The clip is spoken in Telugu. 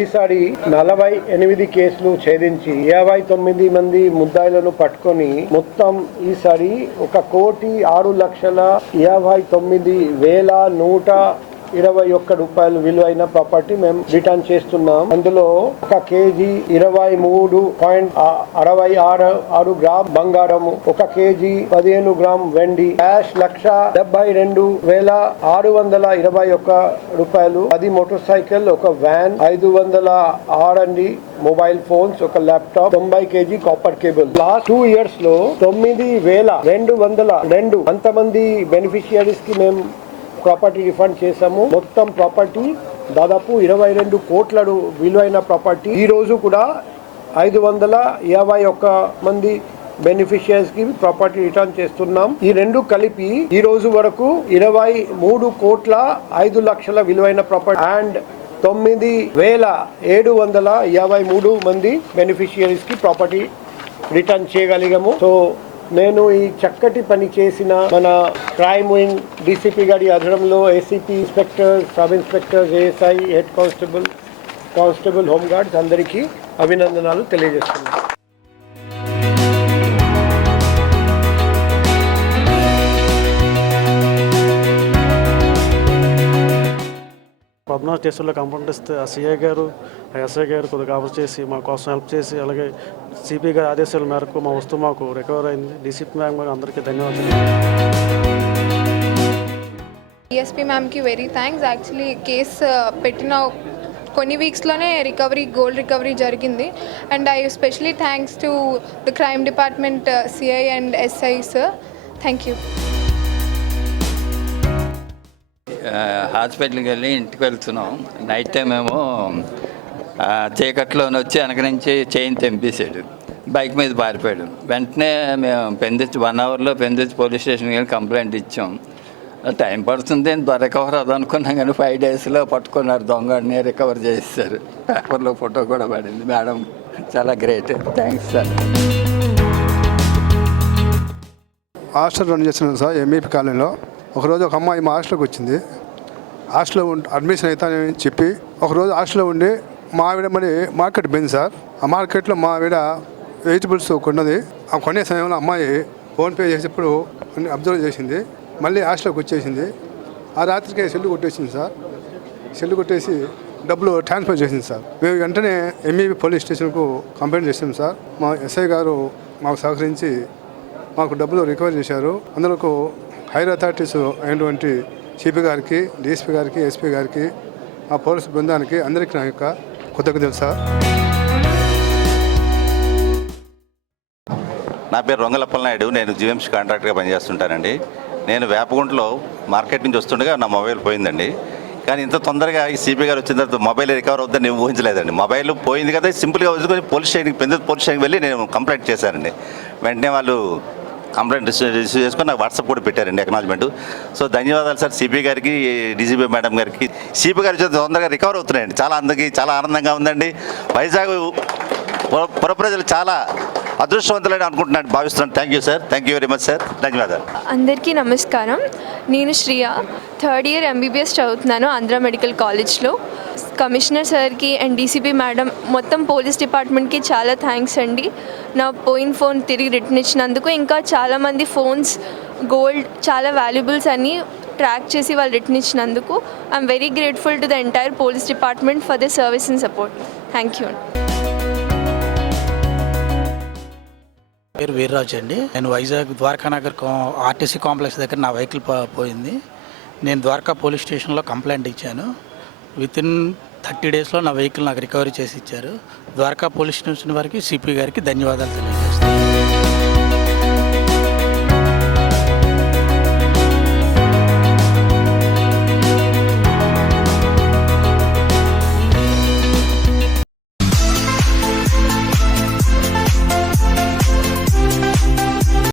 ఈసారి 48 కేసులు ఛేదించి 59 మంది ముద్దాయిలను పట్టుకొని మొత్తం ఈసారి 1,59,121 రూపాయలు విలువైన ప్రాపర్టీ మేము రిటర్న్ చేస్తున్నాం. అందులో 1 కేజీ 23.66 గ్రామ్ బంగారము, 1 కేజీ 15 గ్రామ్ వెండి, క్యాష్ 1,72,621 రూపాయలు, 10 motor cycle, 1 van, 506 mobile phones, 1 laptop, 90 KG copper cable. Last 2 years లో 9,202 అంతమంది బెనిఫిషియరీస్ కి మేము ప్రాపర్టీ రిఫండ్ చేసాము. మొత్తం ప్రాపర్టీ దాదాపు 22 కోట్ల విలువైన ప్రాపర్టీ. ఈ రోజు కూడా 551 మంది బెనిఫిషియరీస్ కి ప్రాపర్టీ రిటర్న్ చేస్తున్నాం. ఈ రెండు కలిపి ఈ రోజు వరకు 23,05,00,000 విలువైన ప్రాపర్టీ అండ్ 9,753 మంది బెనిఫిషియరీస్ కి ప్రాపర్టీ రిటర్న్ చేయగలిగాము. సో నేను ఈ చక్కటి పని చేసిన మన క్రైమ్ వింగ్ డీసీపీ గారి ఆధ్వర్యంలో ACP, inspector, sub inspector, ASI, head constable, home guards అందరికీ అభినందనలు తెలియజేస్తున్నాను. పద్నాలుగు స్టేషన్లో కంప్లైంట్ ఇస్తే ఆ సిఐ గారు, ఎస్ఐ గారు కొద్దిగా కవర్ చేసి మా కోసం హెల్ప్ చేసి, అలాగే సిపి గారి ఆదేశాల మేరకు మా వస్తువు మాకు రికవర్ అయింది. డీసీపీ మ్యామ్ గారు అందరికీ ధన్యవాదాలు. డిఎస్పీ మ్యామ్కి వెరీ థ్యాంక్స్. యాక్చువల్లీ కేసు పెట్టిన కొన్ని వీక్స్లోనే గోల్డ్ రికవరీ జరిగింది. And I specially thanks to the crime department CI and SI sir. Thank you. హాస్పిటల్కి వెళ్ళి ఇంటికి వెళ్తున్నాం. నైట్ టైం ఏమో చీకట్లోనే వచ్చి వెనక నుంచి చైన్ తెంపేశాడు, బైక్ మీద పారిపోయాడు. వెంటనే మేము పెందించి 1 అవర్లో పెందించి పోలీస్ స్టేషన్కి వెళ్ళి కంప్లైంట్ ఇచ్చాం. టైం పడుతుంది రికవర్ అదనుకున్నాం, కానీ 5 డేస్లో పట్టుకున్నారు దొంగని, రికవర్ చేస్తారు. పేపర్లో ఫోటో కూడా పడింది. మేడం చాలా great, thanks sir. Hostel run చేస్తున్నాను సార్, ఎంఈపీ కాలనీలో. ఒకరోజు ఒక అమ్మాయి మా హాస్టల్కి వచ్చింది. హాస్టల్లో అడ్మిషన్ అవుతానని చెప్పి ఒకరోజు హాస్టల్లో ఉండి మా ఆవిడ మరి మార్కెట్ పోయింది సార్. ఆ మార్కెట్లో మా ఆవిడ వెజిటబుల్స్ కొన్నది. ఆ కొనే సమయంలో అమ్మాయి ఫోన్పే చేసేప్పుడు అబ్జర్వ్ చేసింది. మళ్ళీ హాస్టల్కి వచ్చేసింది. ఆ రాత్రికి సెల్లు కొట్టేసింది సార్. సెల్లు కొట్టేసి డబ్బులు ట్రాన్స్ఫర్ చేసింది సార్. మేము వెంటనే ఎంఈబీ పోలీస్ స్టేషన్కు కంప్లైంట్ చేసాం సార్. మా ఎస్ఐ గారు మాకు సహకరించి మాకు డబ్బులు రికవర్ చేశారు. అందులో హైర్ అథారిటీస్ అయినటువంటి సిపి గారికి, డిఎస్పీ గారికి, ఎస్పీ గారికి, ఆ పోలీసు బృందానికి అందరికీ నా యొక్క కృతజ్ఞతలు సార్. నా పేరు రొంగలప్పల నాయుడు. నేను జిఎంసీ కాంట్రాక్టర్గా పనిచేస్తుంటానండి. నేను వేపగుంటలో మార్కెట్ నుంచి వస్తుండగా నా మొబైల్ పోయిందండి. కానీ ఇంత తొందరగా ఈ సిపి గారు వచ్చిన తర్వాత మొబైల్ రికవర్ అవుతుందని నేను ఊహించలేదండి. మొబైల్ పోయింది కదా, సింపుల్గా వదులుకొని పోలీస్ స్టేషన్కి పోలీస్ స్టేషన్కి వెళ్ళి నేను కంప్లైంట్ చేశానండి. వెంటనే వాళ్ళు కంప్లైంట్ రిసీవ్ చేసుకొని నాకు వాట్సాప్ కూడా పెట్టారండి, అక్నాలజ్మెంట్. సో ధన్యవాదాలు సార్ సిపి గారికి, డీజీపీ మేడం గారికి. సిపి గారి తొందరగా రికవర్ అవుతున్నాయండి. చాలా ఆనందంగా ఉందండి. వైజాగ్ పుర ప్రజలు చాలా అదృష్టవంతులని అనుకుంటున్నాను, భావిస్తున్నాను. Thank you sir, thank you very much sir, ధన్యవాదాలు. అందరికీ నమస్కారం. నేను శ్రియ, 3rd ఇయర్ MBBS చదువుతున్నాను ఆంధ్ర మెడికల్ కాలేజ్లో. కమిషనర్ సార్కి అండ్ డీసీపీ మేడం, మొత్తం పోలీస్ డిపార్ట్మెంట్కి చాలా థ్యాంక్స్ అండి. నా పోయిన ఫోన్ తిరిగి రిటర్న్ ఇచ్చినందుకు, ఇంకా చాలామంది ఫోన్స్, గోల్డ్, చాలా వాల్యుబుల్స్ అన్నీ ట్రాక్ చేసి వాళ్ళు రిటర్న్ ఇచ్చినందుకు I'm very grateful to the entire police department for the service and support. Thank you. పేరు వీర్రాజు అండి. నేను వైజాగ్ ద్వారకానగర్ ఆర్టీసీ కాంప్లెక్స్ దగ్గర నా వెహికల్ పోయింది. నేను ద్వారకా పోలీస్ స్టేషన్లో కంప్లైంట్ ఇచ్చాను. వితిన్ 30 డేస్లో నా వెహికల్ నాకు రికవరీ చేసి ఇచ్చారు. ద్వారకా పోలీస్ స్టేషన్ వారికి, సిపి గారికి ధన్యవాదాలు తెలియజేస్తాను.